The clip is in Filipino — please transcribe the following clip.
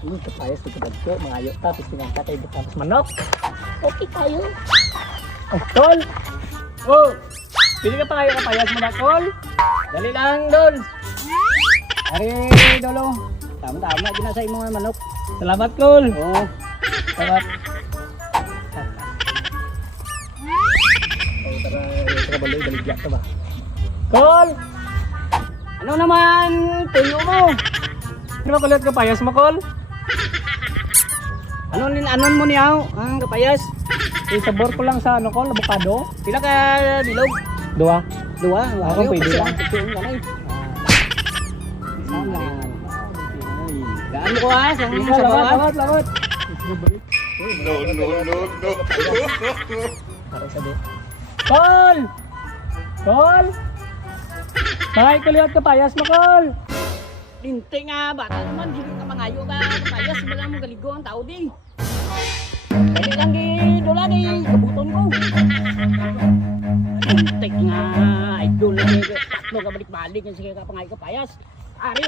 Kapayas, pagkabagko, mangayo tapos pinangka tayo tapos manok. Okay tayo. Oh, tol! Oh! Pili ka pa kayo kapayas mo na, tol? Dali lang, Dol! Ari, Dolo. Tama-tama, ginasay mo nga manok. Salamat, tol! Oo. Salamat. Oh, tara, ito ka baloy, baligya ka ba? Tol! Ano naman, tuyo mo? Ano ba kulit kapayas mo, Kol? Anon mo niyaw, ang kapayas. Sabor ko lang sa ano, Kol, avocado. Pila ka bilog? Dua. Dua. Ako, pwede lang. Gaan mo ko ha, sa Salamat. No. Parang sabi. Kol! Kol! Bakay kulit kapayas mo, Kol! Linte nga, bata naman, hindi ka mangayo ka, kapayas, wala mo galigo ang tao di. Pwede lang di, dola di, kabuton ko. Linte nga, idol na tatlo ka balik-balik, yung sige ka pangayo kapayas. Ari!